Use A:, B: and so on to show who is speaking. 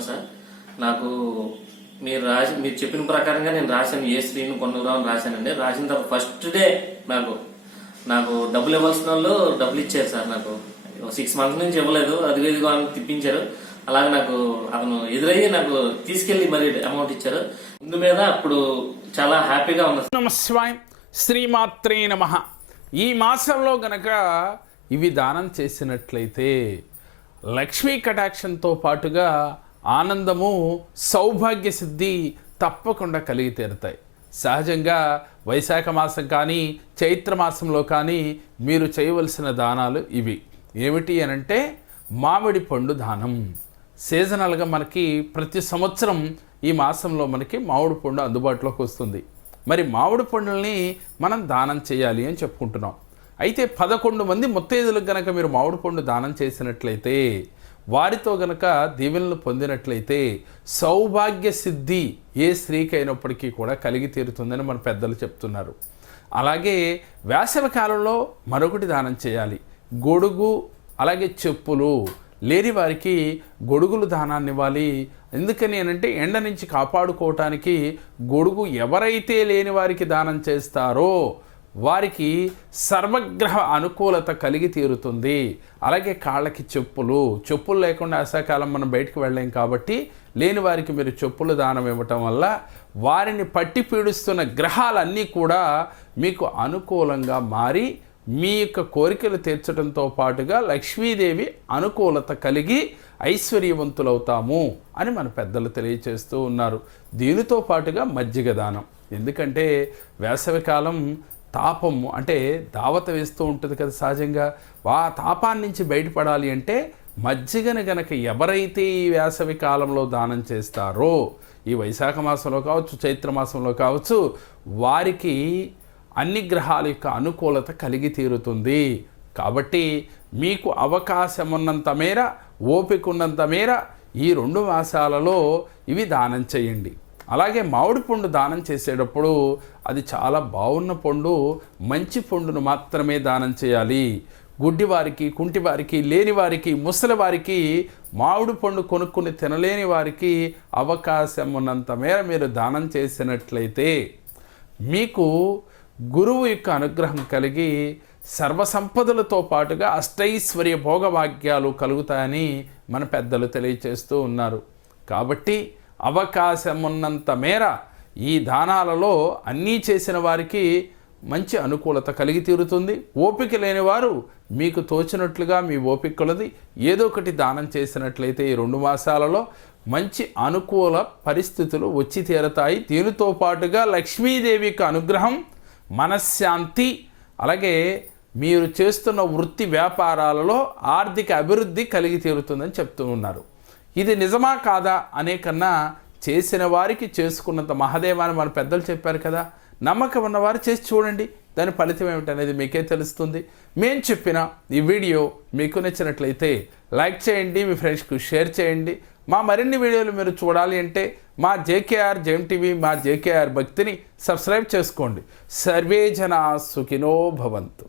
A: చెప్తున్నాను సార్. నాకు మీరు రాసి మీరు చెప్పిన ప్రకారంగా నేను రాశాను. ఏ స్త్రీని కొనుగోలు రాశానండి. రాసిన తర్వాత ఫస్ట్ డే నాకు నాకు డబ్బులు ఇవ్వాల్సిన వాళ్ళు డబ్బులు ఇచ్చారు సార్ నాకు. సిక్స్ మంత్స్ నుంచి ఇవ్వలేదు. అది ఇదిగో అని తిప్పించారు. అలాగే నాకు అతను ఎదురయ్యి నాకు తీసుకెళ్ళి మరి అమౌంట్ ఇచ్చారు. ముందు మీద అప్పుడు చాలా హ్యాపీగా ఉంది
B: నమస్వాయం శ్రీమాత్రే నమ. ఈ మాసంలో గనక ఇవి దానం చేసినట్లయితే లక్ష్మీ కటాక్షంతో పాటుగా ఆనందము సౌభాగ్య సిద్ధి తప్పకుండా కలిగి తీరుతాయి. సహజంగా వైశాఖ మాసం కానీ చైత్ర మాసంలో కానీ మీరు చేయవలసిన దానాలు ఇవి. ఏమిటి అనంటే మామిడి పండు దానం. సీజనల్గా మనకి ప్రతి సంవత్సరం ఈ మాసంలో మనకి మామిడి పండు అందుబాటులోకి వస్తుంది. మరి మామిడి పండుల్ని మనం దానం చేయాలి అని చెప్పుకుంటున్నాం. అయితే పదకొండు మంది ముత్తైదులకు కనుక మీరు మామిడి పండు దానం చేసినట్లయితే వారితో గనక దీవెనలు పొందినట్లయితే సౌభాగ్య సిద్ధి ఏ స్త్రీకి అయినప్పటికీ కూడా కలిగి తీరుతుందని మన పెద్దలు చెప్తున్నారు. అలాగే వేసవి కాలంలో మరొకటి దానం చేయాలి. గొడుగు అలాగే చెప్పులు. లేని వారికి గొడుగులు దానాన్ని ఇవ్వాలి ఎందుకని అంటే ఎండ నుంచి కాపాడుకోవటానికి గొడుగు ఎవరైతే లేని వారికి దానం చేస్తారో వారికి సర్వగ్రహ అనుకూలత కలిగి తీరుతుంది. అలాగే కాళ్ళకి చెప్పులు చెప్పులు లేకుండా అసాకాలం మనం బయటకు వెళ్ళలేం కాబట్టి లేని వారికి మీరు చెప్పులు దానం ఇవ్వటం వల్ల వారిని పట్టి పీడిస్తున్న గ్రహాలన్నీ కూడా మీకు అనుకూలంగా మారి మీ యొక్క కోరికలు తీర్చడంతో పాటుగా లక్ష్మీదేవి అనుకూలత కలిగి ఐశ్వర్యవంతులవుతాము అని మన పెద్దలు తెలియచేస్తూ ఉన్నారు. దీనితో పాటుగా మజ్జిగ దానం. ఎందుకంటే వేసవికాలం తాపం అంటే దావత వేస్తూ ఉంటుంది కదా సహజంగా. ఆ తాపాన్ని నుంచి బయటపడాలి అంటే మజ్జిగను గనక ఎవరైతే ఈ వేసవి కాలంలో దానం చేస్తారో ఈ వైశాఖ మాసంలో కావచ్చు చైత్ర మాసంలో కావచ్చు వారికి అన్ని గ్రహాల యొక్క అనుకూలత కలిగి తీరుతుంది. కాబట్టి మీకు అవకాశం ఉన్నంత మేర ఓపిక ఉన్నంత మేర ఈ రెండు మాసాలలో ఇవి దానం చేయండి. అలాగే మామిడి పండు దానం చేసేటప్పుడు అది చాలా బాగున్న పండు మంచి పండును మాత్రమే దానం చేయాలి. గుడ్డివారికి కుంటివారికి లేని వారికి ముసలి వారికి మామిడి పండు కొనుక్కుని తినలేని వారికి అవకాశం ఉన్నంత మేర మీరు దానం చేసినట్లయితే మీకు గురువు యొక్క అనుగ్రహం కలిగి సర్వసంపదలతో పాటుగా అష్టైశ్వర్య భోగభాగ్యాలు కలుగుతాయని మన పెద్దలు తెలియచేస్తూ ఉన్నారు. కాబట్టి అవకాశం ఉన్నంత మేర ఈ దానాలలో అన్నీ చేసిన వారికి మంచి అనుకూలత కలిగి తీరుతుంది. ఓపిక లేని వారు మీకు తోచినట్లుగా మీ ఓపిక కొలది. ఏదో ఒకటి దానం చేసినట్లయితే ఈ రెండు మాసాలలో మంచి అనుకూల పరిస్థితులు వచ్చి తీరతాయి. దీనితో పాటుగా లక్ష్మీదేవికి అనుగ్రహం మనశ్శాంతి అలాగే మీరు చేస్తున్న వృత్తి వ్యాపారాలలో ఆర్థిక అభివృద్ధి కలిగి తీరుతుందని చెప్తూ ఉన్నారు. ఇది నిజమా కాదా అనే కన్నా చేసిన వారికి చేసుకున్నంత మహదేవాన్ని మన పెద్దలు చెప్పారు కదా. నమ్మకం ఉన్నవారు చేసి చూడండి. దాని ఫలితం ఏమిటనేది మీకే తెలుస్తుంది. మేము చెప్పిన ఈ వీడియో మీకు నచ్చినట్లయితే లైక్ చేయండి మీ ఫ్రెండ్స్కి షేర్ చేయండి. మా మరిన్ని వీడియోలు మీరు చూడాలి అంటే మా జేకేఆర్ జేఎం టీవీ మా జేకేఆర్ భక్తిని సబ్స్క్రైబ్ చేసుకోండి. సర్వే జన సుఖినో భవంతు.